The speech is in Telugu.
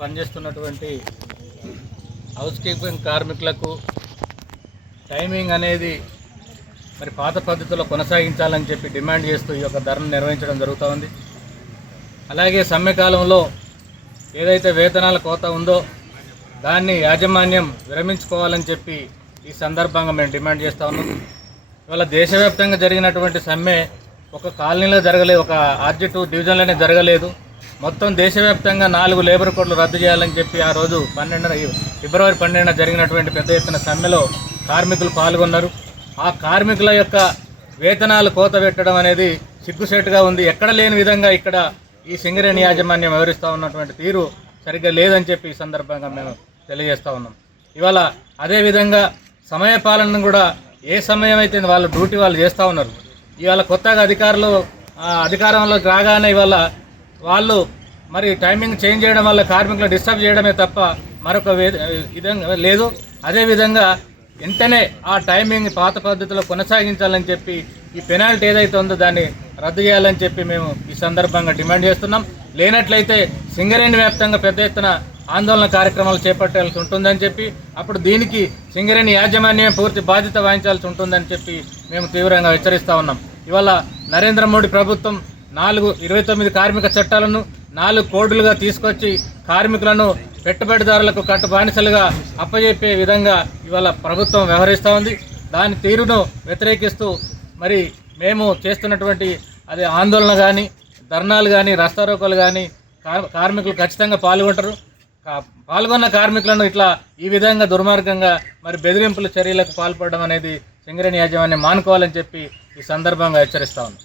పనిచేస్తున్నటువంటి హౌస్ కీపింగ్ కార్మికులకు టైమింగ్ అనేది మరి పాత పద్ధతిలో కొనసాగించాలని చెప్పి డిమాండ్ చేస్తూ ఈ యొక్క ధర్నా నిర్వహించడం జరుగుతూ ఉంది. అలాగే సమ్మె కాలంలో ఏదైతే వేతనాల కోత ఉందో దాన్ని యాజమాన్యం విరమించుకోవాలని చెప్పి ఈ సందర్భంగా మేము డిమాండ్ చేస్తూ ఉన్నాం. ఇవాళ దేశవ్యాప్తంగా జరిగినటువంటి సమ్మె ఒక కాలనీలో జరగలేదు, ఒక RG2 డివిజన్లోనే జరగలేదు. మొత్తం దేశవ్యాప్తంగా 4 లేబర్ కోడ్లు రద్దు చేయాలని చెప్పి ఆ రోజు ఫిబ్రవరి 12న జరిగినటువంటి పెద్ద ఎత్తున సమ్మెలో కార్మికులు పాల్గొన్నారు. ఆ కార్మికుల యొక్క వేతనాలు కోత పెట్టడం అనేది సిగ్గుసేటుగా ఉంది. ఎక్కడ లేని విధంగా ఇక్కడ ఈ సింగరేణి యాజమాన్యం వివరిస్తూ ఉన్నటువంటి తీరు సరిగ్గా లేదని చెప్పి ఈ సందర్భంగా మేము తెలియజేస్తూ ఉన్నాం. ఇవాళ అదేవిధంగా సమయపాలనను కూడా ఏ సమయం అయితే వాళ్ళ డ్యూటీ వాళ్ళు చేస్తూ ఉన్నారు. ఇవాళ కొత్తగా అధికారంలోకి రాగానే ఇవాళ వాళ్ళు మరి టైమింగ్ చేంజ్ చేయడం వల్ల కార్మికులు డిస్టర్బ్ చేయడమే తప్ప మరొక విధంగా లేదు. అదేవిధంగా వెంటనే ఆ టైమింగ్ పాత పద్ధతిలో కొనసాగించాలని చెప్పి ఈ పెనాల్టీ ఏదైతే ఉందో దాన్ని రద్దు చేయాలని చెప్పి మేము ఈ సందర్భంగా డిమాండ్ చేస్తున్నాం. లేనట్లయితే సింగరేణి వ్యాప్తంగా పెద్ద ఎత్తున ఆందోళన కార్యక్రమాలు చేపట్టాల్సి ఉంటుందని చెప్పి అప్పుడు దీనికి సింగరేణి యాజమాన్యం పూర్తి బాధ్యత వహించాల్సి ఉంటుందని చెప్పి మేము తీవ్రంగా హెచ్చరిస్తూ ఉన్నాం. ఇవాళ నరేంద్ర మోడీ ప్రభుత్వం 29 కార్మిక చట్టాలను 4 కోడ్లుగా తీసుకొచ్చి కార్మికులను పెట్టుబడిదారులకు బానిసలుగా అప్పజెప్పే విధంగా ఇవాళ ప్రభుత్వం వ్యవహరిస్తూ ఉంది. దాని తీరును వ్యతిరేకిస్తూ మరి మేము చేస్తున్నటువంటి అది ఆందోళన కానీ ధర్నాలు కానీ రాస్తారోకోలు కానీ కార్మికులు ఖచ్చితంగా పాల్గొంటారు. పాల్గొన్న కార్మికులను ఇట్లా ఈ విధంగా దుర్మార్గంగా మరి బెదిరింపుల చర్యలకు పాల్పడడం అనేది సింగరేణి యాజమాన్యం మానుకోవాలని చెప్పి ఈ సందర్భంగా హెచ్చరిస్తా ఉన్నాం.